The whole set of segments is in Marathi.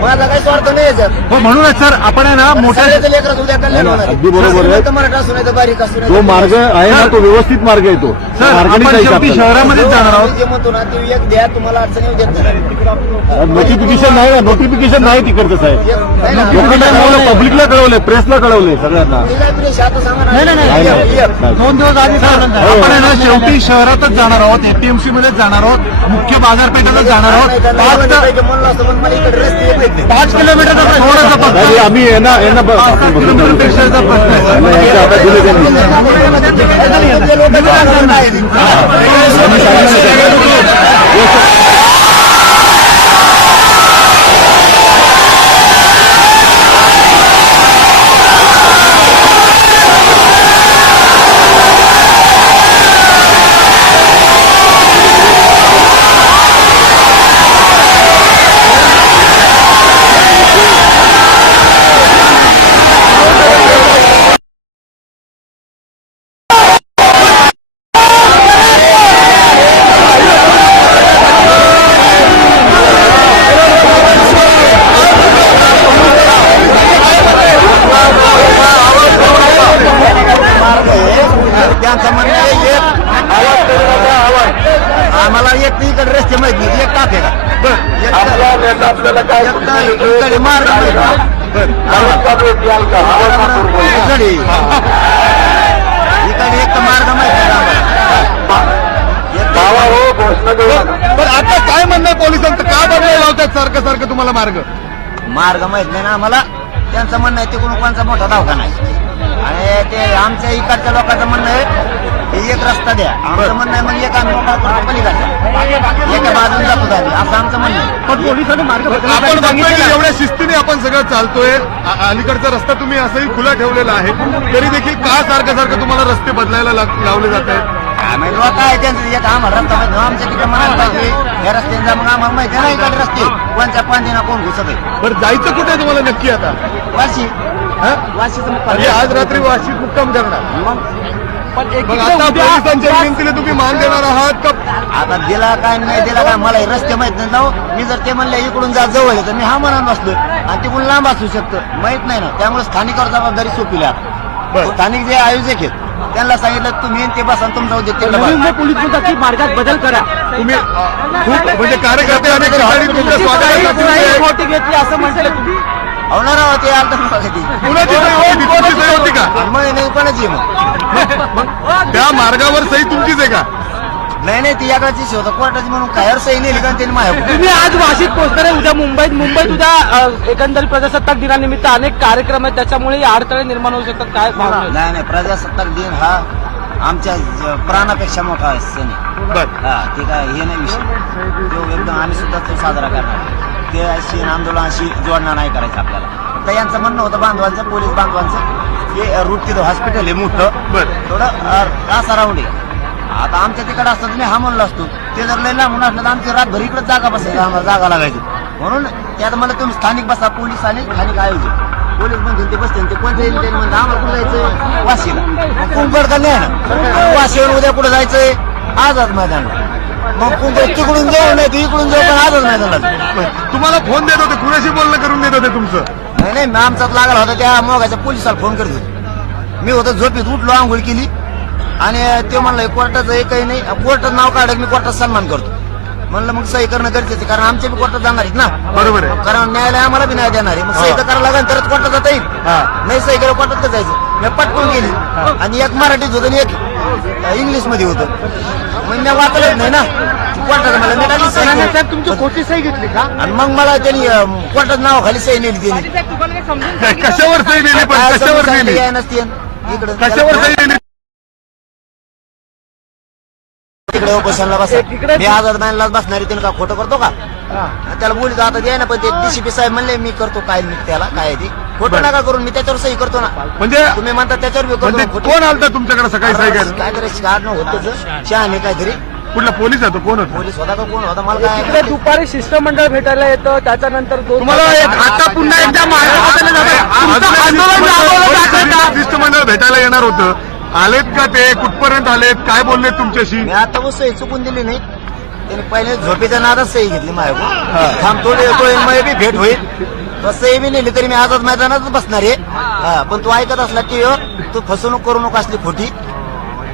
माझा काही स्वार्थ नाही याच्यात हो म्हणूनच सर आपण आहे ना मोठ्या. अगदी बरोबर आहे. जो मार्ग आहे ना तो व्यवस्थित मार्ग आहे तो. शहरामध्येच जाणार आहोत ना ते एक द्या तुम्हाला अडचण नोटिफिकेशन नाही ना नोटिफिकेशन नाही तिकडचं साहेब. लोकांना कळवलं पब्लिकला कळवलंय प्रेसला कळवलंय सगळ्यांना. दोन दिवस आधी आपण आहे ना शेवटी शहरातच जाणार आहोत एपीएमसी मध्येच जाणार आहोत मुख्य बाजारपेठेतच जाणार नाही, आहोत पाच एवढं पाहिजे म्हणलं असतं पण मला इकडे रस्ते येत नाहीत. पाच किलोमीटरचा थोडासा फक्त नाही, आम्ही यांना यांना ब- आवाज आवाज. आम्हाला एक इकडे रस्ते माहीत नाही एक टाके का? इकडे मार्ग माहीत नाही. इकडे इकडे एक तर मार्ग माहीत नाही. पण आता काय म्हणणं आहे पोलिसांचं? का बदलायला लावतात सारखं सारखं तुम्हाला मार्ग? मार्ग माहीत नाही ना आम्हाला. त्यांचं म्हणणं आहे तिकडून कोणचा मोठा दवाखाना आहे. आणि ते आमच्या इकडच्या लोकांचं म्हणणं आहे एक रस्ता द्या. आमचं म्हणणं आहे मग एक आम्ही करतो पलीकडचा. एका बाजून जातो आम्ही. असं आमचं म्हणणं आहे. पण पोलिसांनी मार्ग आपण बघतोय की एवढ्या शिस्तीने आपण सगळं चालतोय. अलीकडचा रस्ता तुम्ही असंही खुला ठेवलेला आहे. तरी देखील का सारखं सारखं तुम्हाला रस्ते बदलायला लाग- लावले जात आहेत? आम्ही त्यांचं. एक आम्हाला रस्ता माहिती नाही. आमच्या तिकडे म्हणायला पाहिजे. या रस्त्याने जा मग आम्हाला माहिती नाही इकडे रस्ते. कोणत्या पांदीना कोण घुसत आहे. बरं जायचं कुठे आहे तुम्हाला नक्की आता? वाशी. हा? वाशीचं मुक्काम. म्हणजे आज रात्री वाशीत मुक्काम करणार मग? मग आता पोलिसांच्या विनंतीला तुम्ही मान देणार आहात का? आता दिला काय नाही दिला काय? मला हे रस्ते माहीत नाही जाऊ मी जर ते म्हणले इकडून जा जवळ आहे तर मी हा म्हणत नसलो आणि तिकडून लांब असू शकतं. माहीत नाही ना. त्यामुळे स्थानिकावर जबाबदारी सोपी बरं. स्थानिक जे आयोजक आहेत त्यांना सांगितलं तुम्ही आणि ते बसा तुमचा उद्या तिकडे बसा. पोलीस बोलतात की मार्गात बदल करा. तुम्ही म्हणजे कार्यकर्ते अनेक. मोठी घेतली असं म्हटलं तुम्ही? होणार आहोत ते आलं तर कधी कुणाची होती होती का? मग नाही कोणाची मग? त्या मार्गावर सही तुमचीच आहे का? नाही नाही ती याकडची होतं कोर्टाची म्हणून कायर सही नेली का त्यांनी माझ्या तुम्ही आज वाशीत पोहोचणार आहे उद्या मुंबईत मुंबईत उद्या अ, एकंदरीत प्रजासत्ताक दिनानिमित्त अनेक कार्यक्रम आहेत त्याच्यामुळे अडथळे निर्माण होऊ शकतात काय भावना? नाही. नाही प्रजासत्ताक दिन हा आमच्या ज- प्राणापेक्षा मोठा आहे सण आहे. बर. हा ते काय हे नाही विषय. तो एकदम आम्ही सुद्धा तो साजरा करणार. ते अशी आंदोलन अशी जोडणं नाही करायचं आपल्याला. फक्त यांचं म्हणणं होतं बांधवांचं पोलीस बांधवांचं हे रूट तिथं हॉस्पिटल आहे मोठं. बर. थोडं अ, असा राऊंड आहे आता आमच्या तिकडे असतं तर मी हा म्हणलो असतो. ते जर लय लांबून असलं तर आमची रातभर इकडे जागा बसायची. आम्हाला जागा लागायची. म्हणून त्यात मला तुम्ही स्थानिक बसा पोलीस आणि स्थानिक आयोजक. पोलीस म्हणते ते बसते ते कोणत्या येईल ते म्हणते आम्हाला कुठं जायचं वाशीला मग कुंकड का नाही ना वाशीवर उद्या कुठं जायचंय? आझाद मैदानला मग कुंकड तिकडून जाऊ नाही तर इकडून जाऊ पण आझाद मैदानला जाऊ. तुम्हाला फोन देत होते कुणाशी बोलणं करून देत होते तुमचं? नाही नाही मी आमचाच लागला होता त्या मोगाच्या पोलिसाला फोन करत होतो. मी होतो झोपेत उठलो आंघोळ केली. आणि ते म्हणलं कोर्टाचं एकही नाही. कोर्टात नाव काढत मी कोर्टात सन्मान करतो. म्हणलं मग सही करणं गरजेचं कारण आमचे बी कोर्टात जाणार आहेत ना. बरोबर आहे. कारण न्यायालय आम्हाला बी न्याय देणार आहे. मग सही तर करायला लागेल तरच कोर्टात जाता येईल. हा. नाही सही करा कोर्टात जायचं. मी पटकून गेली. आणि एक मराठीत होतं आणि एक इंग्लिशमध्ये होतं. मग मी वाचलंच नाही ना. कोर्टात मला मी सही तुमची खोटी सही घेतली का? आणि मग मला त्यांनी कोर्टात नाव खाली सही नेली त्यांनी. कशावर सही नेली कशावर नेली? याय नसते. इकडे. कशावर सही नेली? तिकडे उपोषणला बसा. मी आझाद मॅनलाच बसणार त्यानं का खोटं करतो का? त्याला बोलित आता दे ना पण ते डीसीपी साहेब म्हणले मी करतो काय मी त्याला काय ती. खोटं नका करून मी त्याच्यावर सही करतो ना. म्हणजे तुम्ही म्हणता त्याच्यावर बी म्हणजे करतो कोण आलता तुमच्याकडे सकाळी सही करायला? काहीतरी कारण होत त्याचं शहाणे काहीतरी. कुठला पोलीस आहे तो? कोण होता? पोलीस होता का कोण होता? मला तिकडे काय दुपारी शिष्टमंडळ भेटायला येतं त्याच्यानंतर दोन तुम्हाला एक आता पुन्हा एकदा शिष्टमंडळ भेटायला येणार होतं. आलेत का ते? कुठपर्यंत आलेत? काय बोलले तुमच्याशी? मी आता वस्तू चुकून दिली नाही. त्याने पहिले झोपेच्या नादात सही घेतली माझ्याकडून. थांबतो येतो मग बी भेट होईल. तो सही बी नेली तरी मी आझाद मैदानातच बसणार आहे. हा, पण तू ऐकत असला टीव्हीवर तू फसवणूक करू नको असली खोटी.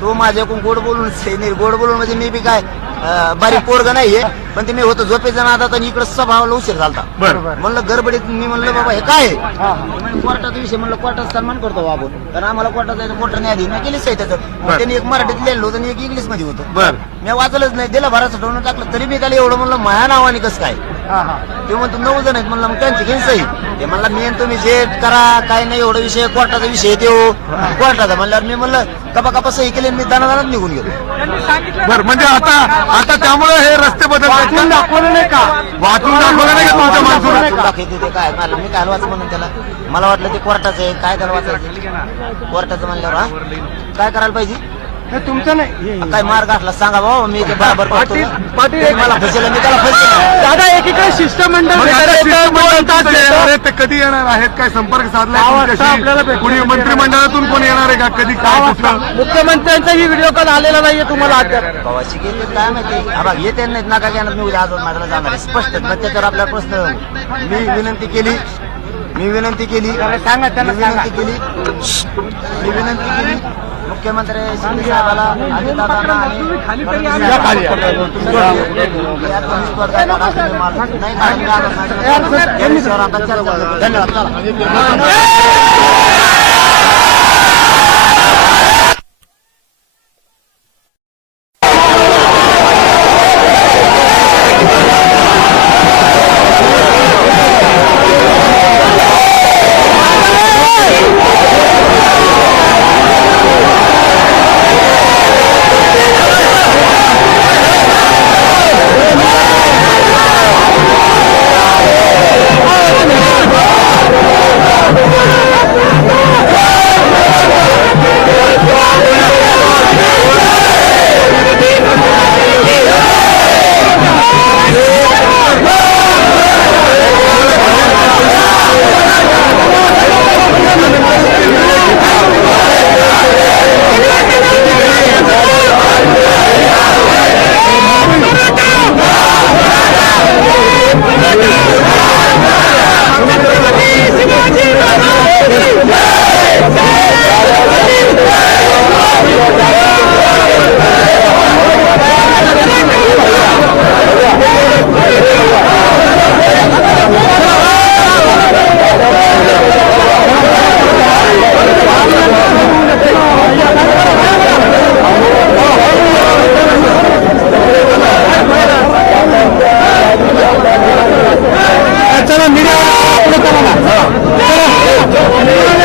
तू माझ्याकडून गोड बोलून सही नाही गोड बोलून म्हणजे मी बी काय? बारीक पोरग नाहीये पण ते मी होतो झोपेच्या नादात आणि इकडे सभावाला उशीर झालता. बरं. म्हणलं गडबडीत मी म्हणलं बाबा हे काय आहे? कोर्टाचा विषय म्हणलं कोर्टाचा सन्मान करतो बाबू. कारण आम्हाला कोर्टात जायचं कोर्टाने आधी मी केलीच आहे त्याचं. मग त्यांनी एक मराठीत लिहिलं होतं आणि एक इंग्लिशमध्ये होतं. बरं. मी वाचलंच नाही दिलं भराचं ठेवून टाकलं तरी मी त्याला एवढं म्हणलं माया नावाने कसं काय? ते म्हणतो नऊ जण आहेत. म्हणलं मग त्यांची घेऊन सही. ते म्हणला मी आणि तुम्ही जे करा काय नाही एवढा विषय कोर्टाचा विषय तो कोर्टाचा म्हणल्यावर मी म्हणलं कपा कपा सही केली आणि मी दानादानात निघून गेलो. बरं म्हणजे आता आता त्यामुळे हे रस्ते? दाखवलं नाही का? वाचून दाखवलं नाही का तुमच्या माणसाला? वाचून दाखवते ते काय? मला मी काय वाच म्हणून त्याला मला वाटलं ते कोर्टाचं आहे. काय त्याला वाचायचं कोर्टाचं म्हणल्यावर हा? काय करायला पाहिजे? तुमचं नाही. काय मार्ग असला सांगा भाऊ मी ते बरोबर पाटील-. पाटील- ते मला फसेल मी त्याला फसेल दादा एकीकडे शिष्टमंडळ मग भेटायला आता येतं, शिष्टमंडळ दोन तास तुमचं येणार येतं. आहे, ते कधी येणार आहेत? काय संपर्क तुमच्याशी? वाजता आपल्याला. कोणी मंत्रिमंडळातून कोणी येणार आहे का? कधी काय कुठलं मुख्यमंत्र्यांचाही व्हिडिओ कॉल आलेला नाहीये तुम्हाला अद्याप. कवाशी गेले काय माहिती? हा बघ येते नाहीत नका घेणार मी उद्या आजच माझ्याला जाणार आहे. स्पष्ट मग त्याच्यावर आपला प्रश्न मी विनंती केली. मी विनंती केली. सांगा त्यांना मी विनंती केली. मी विनंती केली. मुख्यमंत्री शिंदे साहेबाला आणि दादांना आणि या खाली. या. धन्यवाद. Thank you.